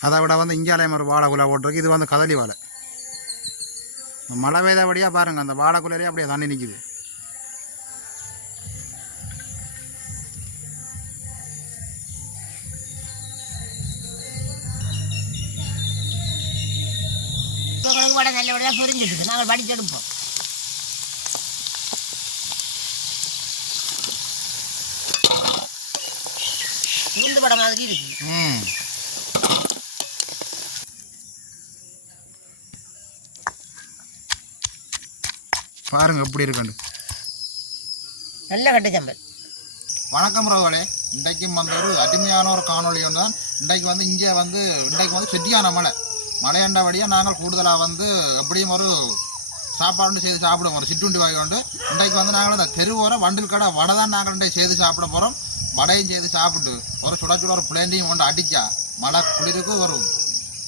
அதை விட வந்து இஞ்சாலயம் ஒரு வாழை குலை போட்டிருக்கு. இது வந்து கதலி வாழை. மழை பெய்தபடியாக பாருங்கள் அந்த வாழைக்குள்ளையே அப்படியே தண்ணி நிற்கிது கூட நல்லபடியாக புரிஞ்சுட்டு நாங்கள் படிச்செடுப்போம் உளுந்து படம் மாதிரி இருக்கு ம். பாருங்க எப்படி இருக்குண்டு நல்ல கட்டு சம்பல். வணக்கம் ரோகலே இன்றைக்கும் வந்து ஒரு அருமையான ஒரு காணொளி ஒன்று தான் இன்றைக்கு வந்து இங்கே வந்து இன்றைக்கு வந்து செட்டியான மழை மழையாண்டபடியாக நாங்கள் கூடுதலாக வந்து எப்படியும் ஒரு சாப்பாடு செய்து சாப்பிடுவோம். ஒரு சிற்றுண்டி வகை உண்டு. இன்றைக்கு வந்து நாங்கள் இந்த தெருவோர வண்டில் கடை வடை தான் நாங்கள் இன்றைக்கு செய்து சாப்பிட போகிறோம் வடையும் செய்து சாப்பிட்டு ஒரு சுட சுட ஒரு பிளேண்டையும் கொண்டு அடிச்சா மழை குளிருக்கு ஒரு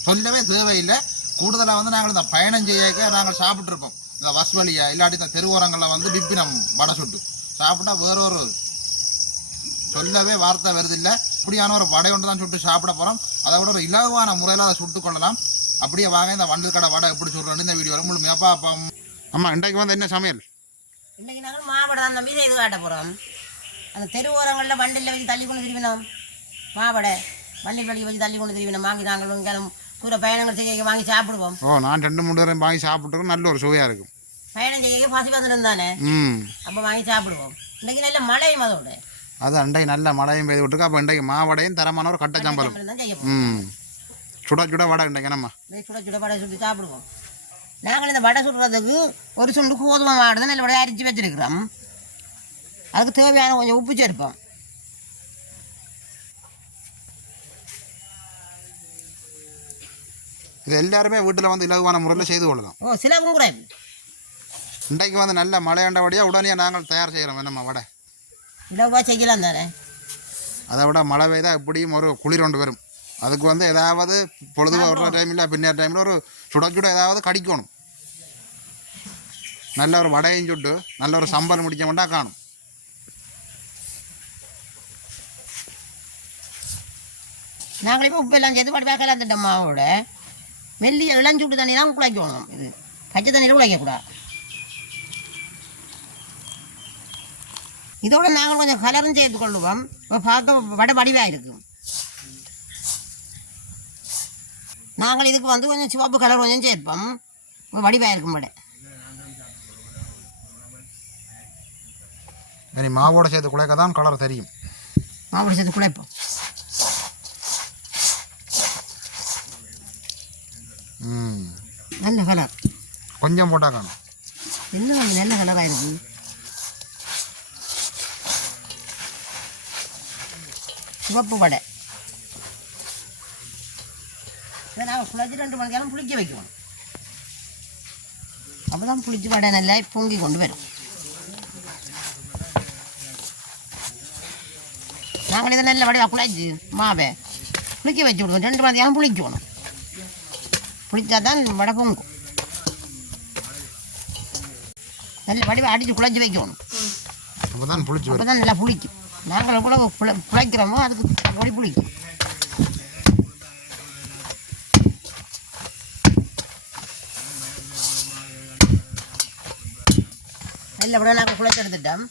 சொல்லவே தேவையில்லை. கூடுதலாக வந்து நாங்கள் இந்த பயணம் செய்யக்கே நாங்கள் சாப்பிட்ருப்போம் இந்த பஸ் வழியாக இல்லாட்டி இந்த தெருவோரங்களில் வந்து பிப்பினம் வடை சுட்டு சாப்பிட்டா வேற ஒரு சொல்லவே வார்த்தை வருதில்லை இப்படியான ஒரு வடை ஒன்று தான் சுட்டு சாப்பிட போகிறோம் அதை விட ஒரு இலகுவான முறையில் அதை சுட்டு கொள்ளலாம். அப்படியே வாங்க இந்த வண்டல் கடை வடை எப்படி சுடுறோன்னு இந்த வீடியோ உங்களுக்கு மேப்பா அப்பா அம்மா இன்றைக்கு வந்து என்ன சமையல்? இன்றைக்கு நாங்கள் மாவடை தான் நம்பி செய்து காட்ட போகிறோம் அந்த தெரு ஓரங்களில் வண்டியில் வச்சு தள்ளி கொண்டு திரும்பினோம் மாவடை வள்ளி வழி வச்சு தள்ளி கொண்டு திரும்பினோம் வாங்கி நாங்கள் இங்கே கூட பயணங்கள் செய்ய வாங்கி சாப்பிடுவோம். ஓ நான் ரெண்டு மூணு நேரம் வாங்கி சாப்பிட்டுருக்கோம் நல்ல ஒரு சுவையாக இருக்கும். பயணம் செய்ய பசி வந்துடும் தானே? ம். அப்போ வாங்கி சாப்பிடுவோம். இன்னைக்கு நல்ல மழையும் அதோட. அது அண்டைக்கு நல்ல மழையும் பெய்து விட்டுருக்கு. அப்போ இன்றைக்கு மாவடையும் தரமான ஒரு கட்டை போகிறோம் ம். சுட சுட வடை இன்றைக்கு என்னம்மா? சுட சுட வடை சுட்டு சாப்பிடுவோம். நாங்கள் இந்த வடை சுடுறதுக்கு ஒரு சுண்டு கோதுமை மாடு தான் நல்ல வடை அரிச்சு வச்சிருக்கிறோம். அதுக்கு தேவையான கொஞ்சம் உப்பு சேர்ப்போம். இது எல்லாருமே வீட்டில் வந்து இலகுவான முறையில் செய்து கொள்ளலாம். ஓ சிலவும் குறைவு இன்றைக்கு வந்து நல்ல மழையாண்டபடியாக உடனே நாங்கள் தயார் செய்கிறோம் என்னம்மா வடை. இலவாக செய்யலாம் தானே? அதை விட மழை பெய்தால் எப்படியும் ஒரு குளிர் ஒன்று வரும். அதுக்கு வந்து ஏதாவது பொழுது வர்ற டைமில் பின்னர் டைமில் ஒரு சுட சுட ஏதாவது கடிக்கணும். நல்ல ஒரு வடையும் சுட்டு நல்ல ஒரு சம்பல் முடிக்க மாட்டா காணும். நாங்கள் இப்போ உப்பு எல்லாம் சேர்த்து படி கலந்துட்ட மாவோட. மெல்லிய இளஞ்சூட்டு தண்ணி தான் குழைக்கணும் இது பச்சை தண்ணியில் குழைக்கக்கூடாது இதோட நாங்கள் கொஞ்சம் கலரும் சேர்த்து கொள்ளுவோம். இப்போ பார்க்க வடை வடிவாக இருக்கும் நாங்கள் இதுக்கு வந்து கொஞ்சம் சிவப்பு கலர் கொஞ்சம் சேர்ப்போம். வடிவாக இருக்கும் வடை. மாவோட சேர்த்து குழைக்க தான் கலர் தெரியும். மாவோட சேர்த்து குழைப்போம். நல்ல கலர். கொஞ்சம் போட்டால் காணும். என்ன நல்ல கலராக இருக்குது சிவப்பு வடை. இதை நாங்கள் குளிச்சு ரெண்டு மணி நேரம் புளிக்க வைக்கணும். அப்போ தான் புளிச்சு வடை நல்லா பொங்கி கொண்டு வரும். நாங்கள் இதை நல்ல வடையாக குழச்சி மாவை. புளிக்க வச்சு விடுவோம் ரெண்டு மணி நேரம் புளிக்கணும். புளிச்சா தான் வடை பொங்கும். நல்ல வடிவை அடித்து குழச்சி வைக்கணும். அப்போ தான் புளிச்சு அப்போ தான் நல்லா புளிக்கும். நாங்கள் எவ்வளோ குழ குழைக்கிறோமோ அதுக்கு அப்படி புளிக்கும். நல்ல விட நாங்கள் குழைச்சி எடுத்துட்டோம்.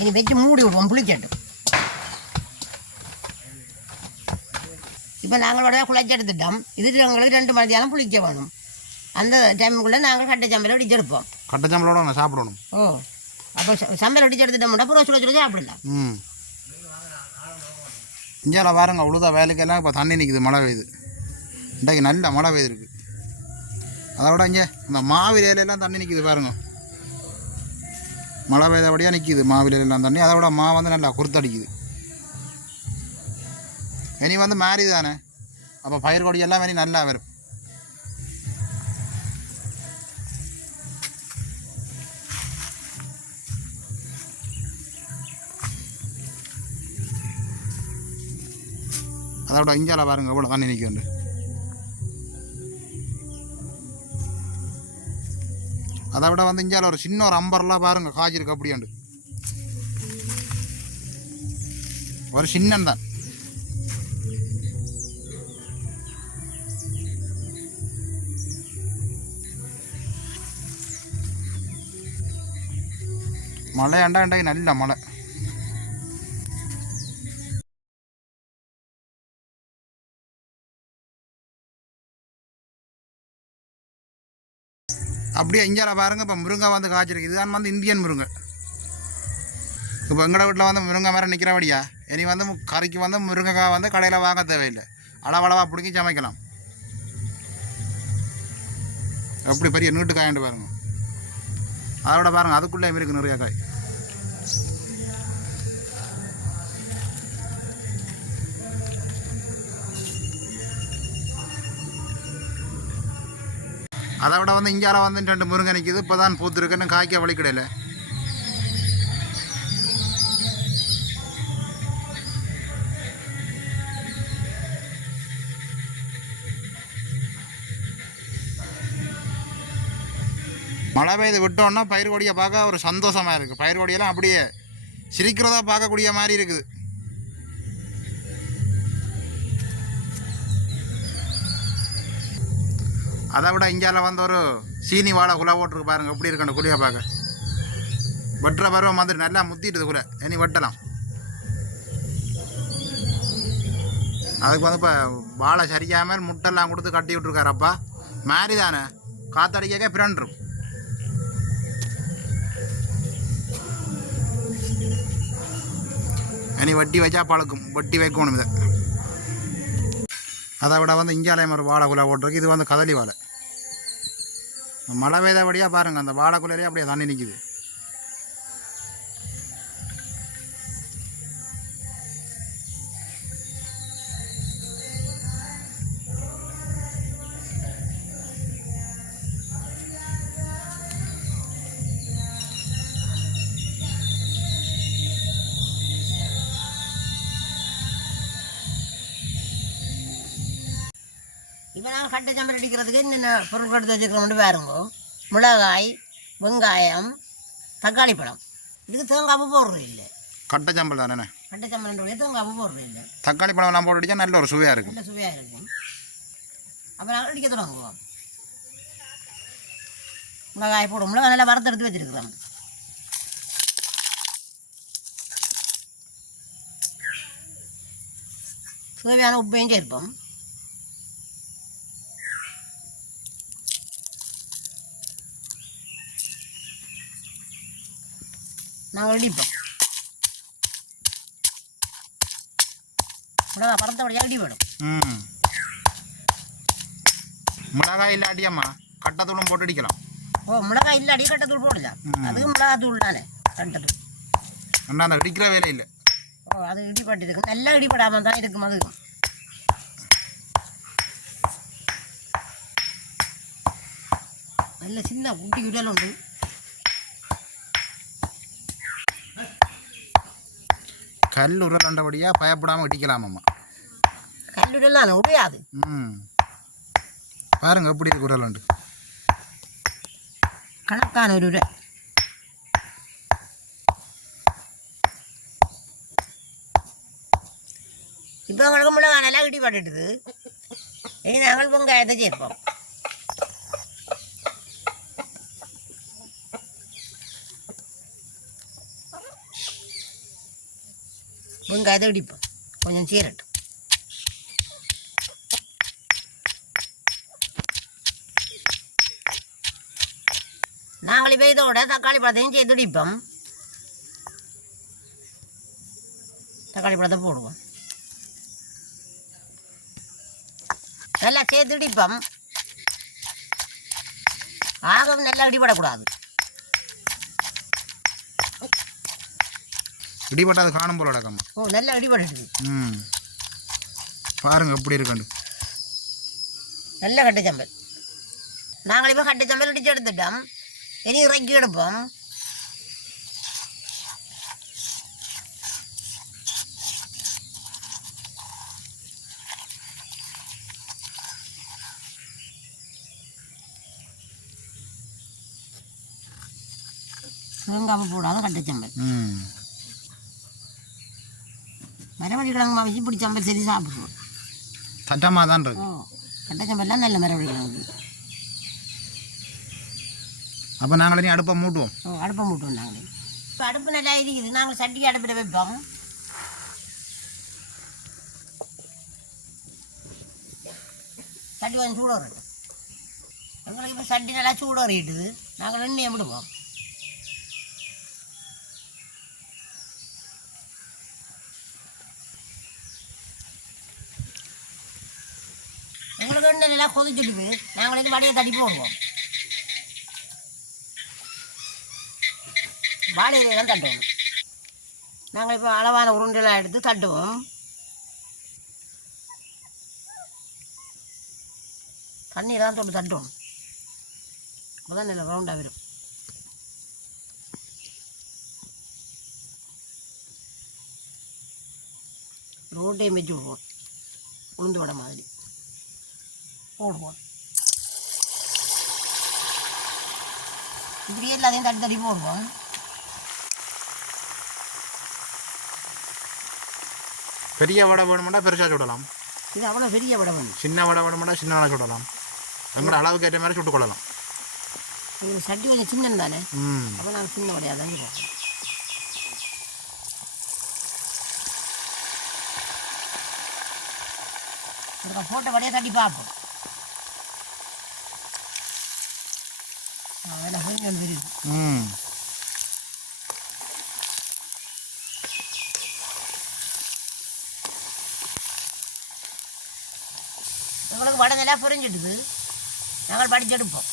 இனி வச்சு மூடி விடுவோம் புளிக்கட்டும் இப்போ நாங்களோட குழைச்சி எடுத்துட்டோம். இது எங்களுக்கு ரெண்டு மணி நேரம் புளிக்க வேணும். அந்த டைமுக்குள்ளே நாங்கள் கட்டை சம்பளம் அடிச்செடுப்போம் கட்டை சம்பளோட சாப்பிடணும். ஓ. அப்போ சம்பளம் அடிச்சு எடுத்துட்டோம்னா அப்புறம் சுட சுட சாப்பிடலாம். ம். இந்தியாவில் பாருங்க உழுத வேலைக்கெல்லாம் இப்போ தண்ணி நிற்குது மழை பெய்யுது. இன்றைக்கு நல்ல மழை பெய்யுருக்கு அதை விட இங்கே இந்த மாவிலையிலெல்லாம் தண்ணி நிற்குது பாருங்க. மழை பெய்தபடியாக நிற்கிது மாவிலையெல்லாம் தண்ணி. அதை விட மா வந்து நல்லா குறுத்தடிக்குது இனி வந்து மாறி தானே? அப்போ பயிர் கொடி எல்லாம் இனி நல்லா வரும். அதை விட இஞ்சால பாருங்க எவ்வளோ தண்ணி நிற்குது அதை விட வந்து இஞ்சால ஒரு சின்ன ஒரு அம்பர்லாம் பாருங்க காய்ச்சிருக்கு அப்படியாண்டு. ஒரு சின்னன் தான் மழையாண்டா இன்றைக்கு நல்ல மழை அப்படியே இஞ்சால பாருங்க இப்போ முருங்கை வந்து காய்ச்சிருக்கு இதுதான் வந்து இந்தியன் முருங்கை இப்போ எங்கட வீட்டில் வந்து முருங்கை மரம் நிற்கிறபடியா இனி வந்து கறிக்கு வந்து முருங்கைக்காய் வந்து கடையில் வாங்க தேவையில்லை அளவளவாக பிடிக்கி சமைக்கலாம் எப்படி பெரிய நீட்டு காயண்டு பாருங்க அதோட பாருங்க அதுக்குள்ளே இருக்கு நிறைய காய் அதை விட வந்து இங்கால வந்து ரெண்டு முருங்கை நிற்கிது இப்போ தான் பூத்துருக்குன்னு காய்க்க வழிக்கிடையில மழை பெய்து விட்டோன்னா பயிர் கொடியை பார்க்க ஒரு சந்தோஷமாக இருக்குது பயிர் கொடியெல்லாம் அப்படியே சிரிக்கிறதா பார்க்கக்கூடிய மாதிரி இருக்குது. அதை விட இந்தியாவில் வந்து ஒரு சீனி வாழை குலை போட்டிருக்கு பாருங்க. எப்படி இருக்கணும் குழியை பார்க்க? வெட்டுற பருவம் மாதிரி நல்லா முத்திட்டுது குலை. இனி வெட்டலாம். அதுக்கு வந்து இப்போ வாழை சரியாமல் முட்டெல்லாம் கொடுத்து கட்டி விட்ருக்காரப்பா மாறி தானே? காத்தடிக்க பிறன்றும் இனி வட்டி வச்சா பழக்கும். வட்டி வைக்கணும் இதை. அதை விட வந்து இஞ்சாலயம் ஒரு வாழை குலா ஓட்டுருக்கு இது வந்து கதலி வாழை மழை பெய்தபடியாக பாருங்கள் அந்த வாழைக்குள்ளேயே அப்படியே தண்ணி நிற்கிது சம்பல் அடிக்கிறதுக்கு என்னென்ன பொருட்கள் எடுத்து வச்சுக்கிறோம்னு பாருங்க. மிளகாய் வெங்காயம் தக்காளி பழம். இதுக்கு தேங்காய் போடுறது இல்லை. கட்டை சம்பல் தானே? கட்டை சம்பல் தேங்காய் போடுறது இல்லை. தக்காளி பழம்லாம் போட்டு அடிச்சா நல்ல ஒரு சுவையாக இருக்கும். நல்ல சுவையாக இருக்கும். அப்போ நாங்கள் அடிக்க தொடங்குவோம். மிளகாய் போடும் மிளகாய் நல்லா எடுத்து வச்சுருக்கிறோம். சுவையான உப்பையும் சேர்ப்போம். நாங்கள் இடிப்போம் மிளகாய் பறந்த வழியாக இடி வேணும் ம். மிளகாய் இல்லாட்டியம்மா கட்டத்தூளும் போட்டு அடிக்கலாம் ஓ மிளகாய் இல்லாடி கட்டத்தூள் போடலாம். ம். அதுக்கு மிளகாய் தூள் தானே கட்டத்தூள். அண்ணா அந்த இடிக்கிற வேலை இல்லை. ஓ அது இடிபட்டு இருக்கு நல்லா இடிபடாமல் தான் இருக்கும் அது. நல்ல சின்ன குட்டி உடல் உண்டு. கல் உருளண்டபடியாக பயப்படாமல் இடிக்கலாமம்மா கல்லுடல் தானே உடையாது. ம். பாருங்க எப்படி இருக்கு உருளண்டு கணக்கான ஒரு உரை. இப்போ உங்களுக்கு மிளகாய் நல்லா இடிபட்டுட்டுது இனி நாங்கள் வெங்காயத்தை சேர்ப்போம். வெங்காயத்தை இடிப்போம் கொஞ்சம் சீரட்டும் நாங்கள் இப்போ இதோட தக்காளி பழத்தையும் சேர்த்து இடிப்போம் தக்காளி பழத்தை போடுவோம் நல்லா சேர்த்து இடிப்போம் ஆகவும் நல்லா இடிபடக்கூடாது இடிபட்டாது காணும் போல அடக்கம்மா ஓ நல்லா இடிபட்டுது ம். பாருங்க எப்படி இருக்குண்டு நல்ல கட்டுச்சம்பல் நாங்கள் இப்போ கட்டுச்சம்பல் இடிச்சு எடுத்துட்டோம். இனி இறக்கி எடுப்போம். முருங்காய் போடாத கட்டுச்சம்பல் ம். மரவள்ளி கிழங்கு வச்சு இப்படி சம்பல் சரி சாப்பிடுவோம். சட்டமாக தான் இருக்கு. ஓ கட்டச்சம்பல்லாம் நல்ல மரவள்ளி கிழங்கு அப்போ நாங்கள் அடுப்பை மூட்டுவோம். ஓ அடுப்பை மூட்டோம் நாங்கள். இப்போ அடுப்பு நல்லா இருக்குது நாங்கள் சட்டி அடுப்பில் வைப்போம். சட்டி கொஞ்சம் சூடு வரட்டும் எங்களுக்கு இப்போ சட்டி நல்லா சூடு வரையிட்டுது நாங்கள் எண்ணெயை விடுவோம் எங்களுக்கு எண்ணெய் நல்லா கொதிச்சுடுது நாங்கள் இது வடையை தடி போடுவோம் வாழையில தான் தட்டுவோம் நாங்கள் இப்போ அளவான உருண்டெல்லாம் எடுத்து தட்டுவோம் தண்ணீர் தான் தொட்டு தட்டுவோம் அப்போதான் நல்லா ரவுண்டாக வரும் ரோட்டையும் வச்சு விடுவோம் உளுந்து வடை மாதிரி போடுவோம். இப்படியே எல்லாத்தையும் தட்டி தட்டி போடுவோம். பெரிய வடை வேணுமெண்டா பெருசாக சுடலாம். இது அவ்வளோ பெரிய வடை வேணும். சின்ன வடை வேணுமெண்டா சின்ன சுடலாம். எங்களோட அளவுக்கு ஏற்ற மாதிரி சுட்டு கொள்ளலாம். இது சட்டி கொஞ்சம் சின்னம் தானே? ம். அப்போ நாங்கள் சின்ன வடையாக தான் அதுக்கு போட்ட வடையை தட்டி பார்ப்போம். கொஞ்சம் தெரியுது ம் எங்களுக்கு வடை நல்லா புரிஞ்சிடுது நாங்கள் படிச்செடுப்போம்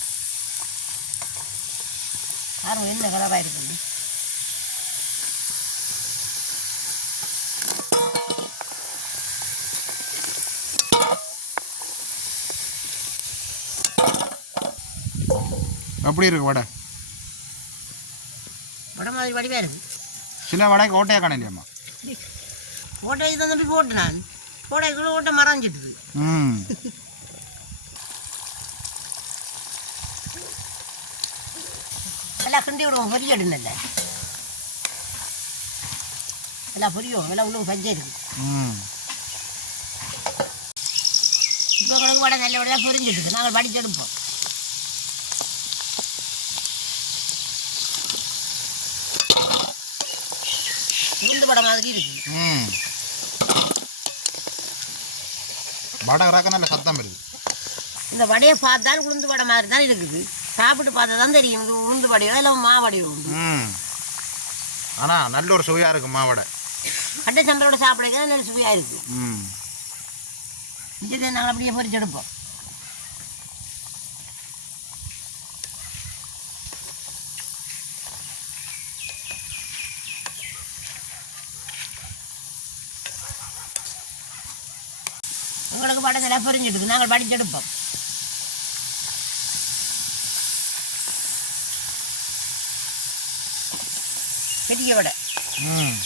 பாருங்க என்ன கலராக இருக்குது எப்படி இருக்கு வடை. மாதிரி வடிவாக இருக்குது சில வடைக்கு ஓட்டையாக காணலையாம்மா ஓட்டை இது தம்பி போட்டு நான் போடைக்குள்ள ஓட்டை மறைஞ்சிட்டுது ம் எல்லாம் கிண்டி விடுவோம் பொரியடுன்னு எல்லாம் பொரியும் எல்லாம் உள்ளுக்கு பஞ்சம் இருக்குது ம் இப்போ உங்களுக்கு வடை நல்ல வடை தான் பொரிஞ்சிட்டுது நாங்கள் படிச்செடுப்போம் உளுந்து வடை மாதிரி இருக்குது ம் நல்ல சத்தம் இருக்குது இந்த வடையை பார்த்தால் உளுந்து வடை மாதிரி தான் இருக்குது சாப்பிட்டு பார்த்தா தான் தெரியும் இது உளுந்து வடையோ இல்லை மாவடையோ ம் ஆனால் நல்ல ஒரு சுவையாக இருக்கு மாவடை கட்டை சம்பளோட சாப்பிட நல்ல சுவையாக இருக்குது ம் இதை நாங்கள் அப்படியே பொரிச்செடுப்போம் உங்களுக்கு படத்தில் பொரிஞ்சிடுது நாங்கள் படிச்செடுப்போம். பெரிய வடை. ம்.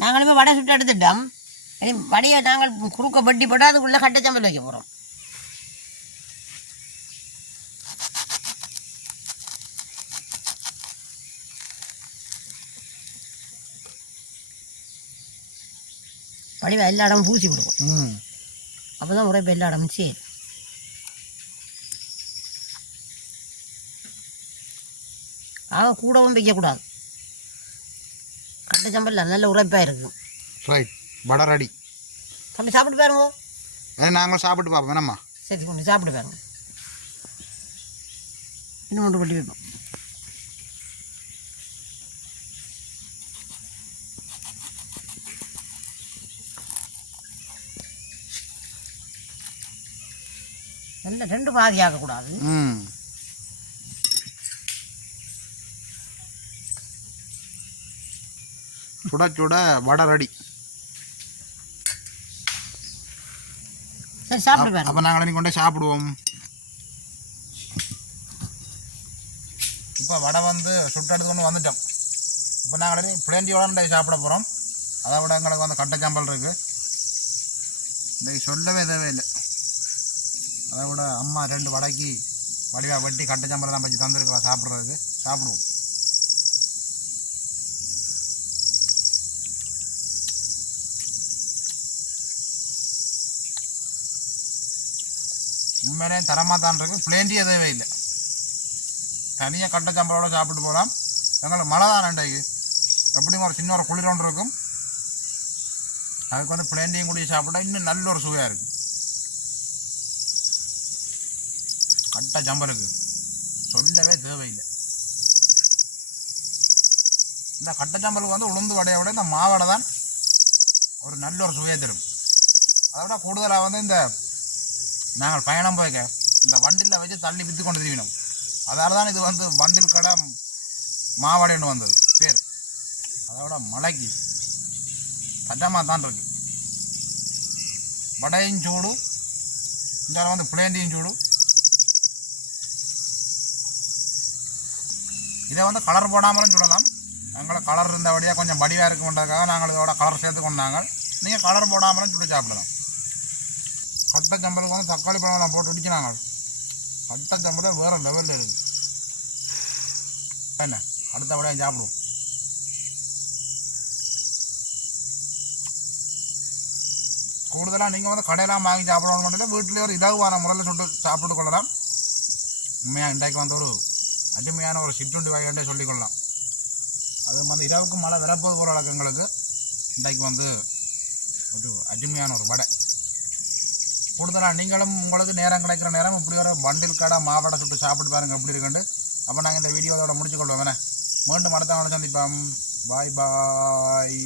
நாங்களுமே வடை சுட்டு எடுத்துட்டோம். வடையை நாங்கள் குறுக்க வட்டி போட்டு அதுக்குள்ளே கட்டச்சம்பல் வைக்க போகிறோம். வடிவை எல்லா இடமும் பூசி விடுவோம். ம். அப்போ தான் உரைப்பு எல்லா இடமும் சரி ஆக கூடவும் வைக்கக்கூடாது. கட்டச்சம்பல் நல்ல உரைப்பாக இருக்கும். ரைட் வடை ரெடி தம்பி சாப்பிட்டு பாருங்க. ஏன்னா நாங்களும் சாப்பிட்டு பார்ப்போம் வேணாம்மா. சரி கொண்டு சாப்பிட்டு பாருங்க. இன்னும் ஒன்று பட்டி வைப்போம் நல்ல ரெண்டு பாதி ஆகக்கூடாது. ம். சுட சுட வடை ரெடி சரி சாப்பிடுவேன் அப்போ நாங்கள் இன்னைக்கு கொண்டே சாப்பிடுவோம். இப்போ வடை வந்து சுட்டெடுத்து கொண்டு வந்துட்டோம். இப்போ நாங்கள் பிளேண்டியோட சாப்பிட போகிறோம் அதை விட எங்களுக்கு வந்து கட்டச்சாம்பல் இருக்கு. இன்றைக்கு சொல்லவே தேவையில்லை. அதை விட அம்மா ரெண்டு வடைக்கு வடிவாக வெட்டி கட்டச்சாம்பல் தான் வச்சு தந்துருக்கலாம் சாப்பிட்றதுக்கு. சாப்பிடுவோம். உண்மையிலே தரமாக தான் இருக்குது பிளேண்டியே இல்லை தனியாக கட்டை சம்பளோட சாப்பிட்டு போகலாம். எங்களுக்கு மழை தான் ரெண்டைக்கு எப்படியும் ஒரு சின்ன ஒரு குளிர் ஒன்று இருக்கும். அதுக்கு வந்து பிளேண்டியும் கூடிய சாப்பிட்டா இன்னும் நல்ல ஒரு சுவையாக இருக்குது கட்டை சம்பலுக்கு சொல்லவே தேவையில்லை. இந்த கட்டச்சம்பலுக்கு வந்து உளுந்து வடையை விட இந்த மாவடை தான் ஒரு நல்ல ஒரு சுவையை தரும். அதை விட கூடுதலாக வந்து இந்த நாங்கள் பயணம் போய்க்க இந்த வண்டியில் வச்சு தள்ளி விற்று கொண்டு திரும்பினோம் அதால் தான் இது வந்து வண்டில் கடை மாவடைன்னு வந்தது. பேர் அதோட மலைக்கு சட்டமாக தான் இருக்கு. வடையும் சூடு இந்த வந்து பிளேண்டியும் சூடு. இதை வந்து கலர் போடாமலும் சுடலாம். எங்களை கலர் இருந்தபடியாக கொஞ்சம் வடிவாக இருக்குன்றதுக்காக நாங்கள் இதோட கலர் சேர்த்து கொண்டாங்க நீங்கள் கலர் போடாமலும் சுட்டு சாப்பிடலாம். கட்டை சம்பலுக்கு வந்து தக்காளி பழம் நான் போட்டு அடிக்கிறாங்க கட்டை சம்பளே வேறு லெவலில் இருக்குது என்ன அடுத்த வடையை சாப்பிடுவோம் கூடுதலாக நீங்கள் வந்து கடையெல்லாம் வாங்கி சாப்பிடணும் மட்டும் வீட்டிலேயே ஒரு இலகுவான முறையில் சொல்லிட்டு சாப்பிட்டு கொள்ளலாம் உண்மையாக இன்றைக்கு வந்து ஒரு அருமையான ஒரு சிற்றுண்டி வகைன்றே சொல்லிக்கொள்ளலாம் அது வந்து இரவுக்கு மழை வரப்போது போகிற எங்களுக்கு இன்றைக்கு வந்து ஒரு அருமையான ஒரு வடை கூடுதலாக நீங்களும் உங்களுக்கு நேரம் கிடைக்கிற நேரம் இப்படி ஒரு பண்டில் கடை மாவடை சுட்டு சாப்பிட்டு பாருங்க எப்படி இருக்குண்டு அப்போ நாங்கள் இந்த வீடியோ அதோட முடிச்சுக்கொள்வோம் வேணே மீண்டும் அடுத்த நாள் சந்திப்போம். பாய் பாய்